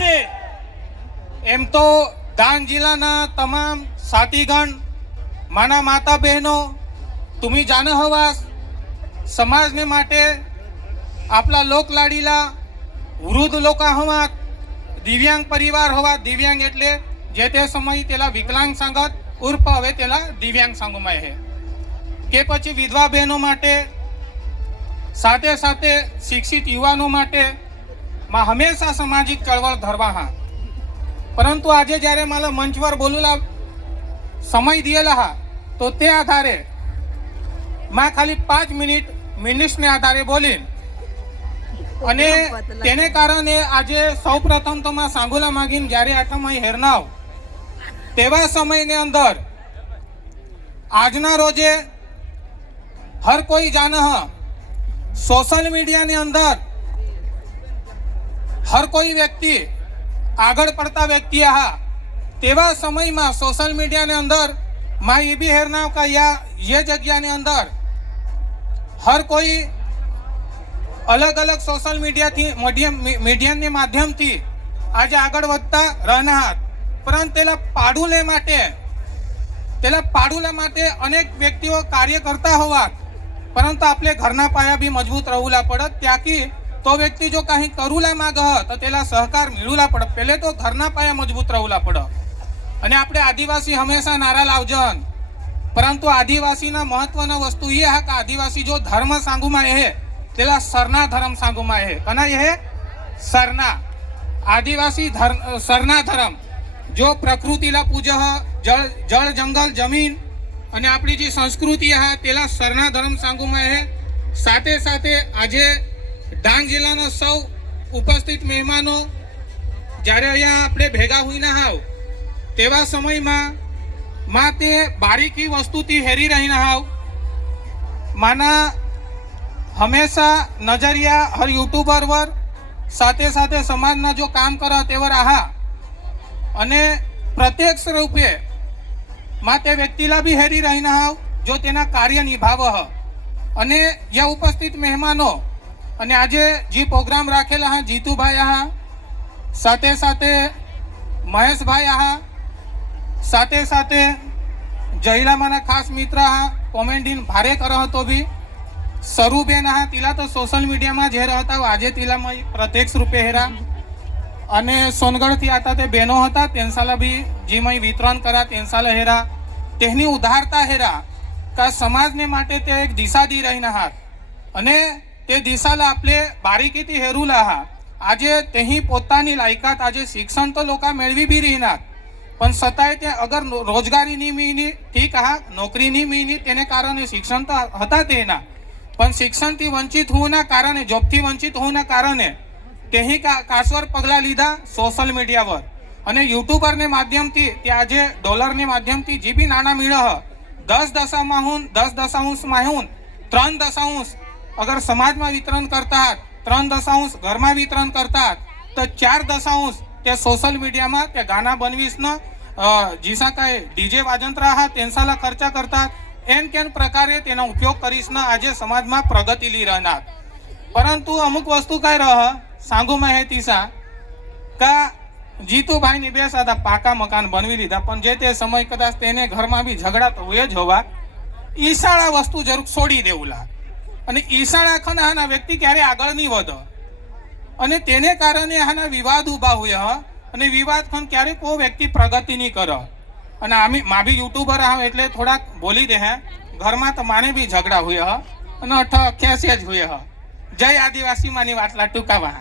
છે એમ તો ડાંગ જિલ્લાના તમામ સાथीगण માના માતા બહેનો तुम्ही जाणं हवा समाजने માટે आपला લોકલાડીલા વૃદ્ધ લોકો હવા દિવ્યાંગ પરિવાર હવા દિવ્યાંગ એટલે જે તે સમય તેલા વિકલાંગ સંગત ઉર્ફ હવે તેલા દિવ્યાંગ સંગમાં હે કે પછી વિધવા બહેનો માટે સાથે સાથે શિક્ષિત યુવાનો માટે માં હંમેશા સામાજિક ચળવળ ધરવા હા પરંતુ આજે જ્યારે मला મંચवर બોલુલા સમય દિયેલા હા તો તે આધારે માં ખાલી 5 મિનિટને આધારે બોલીને અને તેને કારણે આજે સૌપ્રથમ તો માં સાંગોલા માગીને જ્યારે આટલામાં હેરનાવ તેવા સમયની અંદર આજના રોજે હર કોઈ જાને હ સોશિયલ મીડિયાની અંદર હર કોઈ વ્યક્તિ આગળ પડતા વ્યક્તિ હા તેવા સમયમાં સોશિયલ મીડિયાની અંદર માં એ બી હેરનાવ કા યા ये જગ્યાની અંદર हर कोई अलग अलग सोशल मीडिया थी मीडियम ने माध्यम थी आज आगळ વધતા रहनार परंतु तेला पाडूले माटे अनेक व्यक्तिओ कार्य करता होवा परंतु आपले घरना पाया भी मजबूत रहूला पड़त त्याकी तो व्यक्ति जो काही करूला माग तो तेला सहकार मिळूला पड़त पहले तो घरना पाया मजबूत रहूला पड़त અને આપણે આદિવાસી હંમેશા નારા લાવજન परंतु आदिवासी महत्वना वस्तु ये है कि आदिवासी जो धर्म सांगुमा है तेला सरना धर्म सांगुमा है कना ये सरना आदिवासी सरना धर्म जो प्रकृतिला पूज जल जल जंगल जमीन અને આપણી જે સંસ્કૃતિ है तेला सरना धर्म सांगुमा है साथे साथे આજે ડાંગ જિલ્લાના સૌ ઉપસ્થિત મહેમાનો જ્યારે અહીંયા આપણે ભેગા હોઈના હાવ તેવા સમયમાં माते बारीकी वस्तुती हेरी रही हाव माना हमेशा नजरिया हर यूट्यूबर वर साथे साथे समाजना जो काम करा तेवर आहा अने प्रत्यक्ष रूपे माते व्यक्तिला भी हेरी रही हाव जो तेना कार्य निभाव अने या उपस्थित मेहमानो अने आजे जी प्रोग्राम राखेला हा जीतूभाई आहा साथे साथे महेश भाई आहा साथे साथे जयलामाना खास मित्र हा कॉमेंटीन भारे कर तो भी सरूबेन हा तिला तो सोशल मीडिया में जे रहता आज तिला प्रत्यक्ष रूपे हेरा अने सोनगढ़ थी आता ते बहनों हता तेनसाला भी जी मई वितरण करा तेनसाला हेरा तेनी उदारता हेरा का समाज ने माटे ते एक दिशा दी रही हाथ अने ते दिशाला आपले बारीकीथी हेरूला हा आजे तेही पोतानी लायकात आजे शिक्षण तो लोका मेळवी भी रहीना पण सताय ते अगर रोजगारी नहीं मिली ठीक हा नौकरी नहीं मिली तेने कारणे शिक्षण तो हता तेना पण शिक्षण थी वंचित होना कारणे जॉब थी वंचित होना कारणे तेही कासवर पगला लीधा सोशल मीडिया वर अने यूट्यूबर ने माध्यम थी ते आजे डॉलर ने माध्यम थी जी भी नाना मिळ 10 दशांश 3 दशांश अगर समाज में वितरण करता 3 दशांश घर में वितरण करता तो 4 दशांश ते सोशल मीडिया में ते गाना बनवीस न जीसा काय डीजे वाजंत्रा हा तेनसाला खर्चा करतात एन केन प्रकारे तेना उपयोग करीस न आजे समाज में प्रगति ली रहनार परंतु अमुक वस्तु काय रह सांगू में है तीसा का जीतूभाई ने बेस आता पाका मकान बनवी लीधा पण जे ते समय कदाच तेने घर में भी झगड़ा तो हुए ज होवा ईशाळा वस्तु जरूर छोड़ी देवला अने ईशाळा खन हाना व्यक्ति क्यारे आगळ नहीं वध અને તેને કારણે આના વિવાદ ઊભા હોય અને વિવાદ ખન ક્યારે કોઈ વ્યક્તિ પ્રગતિ નહીં કરે અને આમી માં બી યુટ્યુબર આવ એટલે થોડાક બોલી દે હે ઘરમાં તો માને બી ઝઘડા હોય અને 88 જ હોય જય આદિવાસી માની વાતલા ટૂંકાવા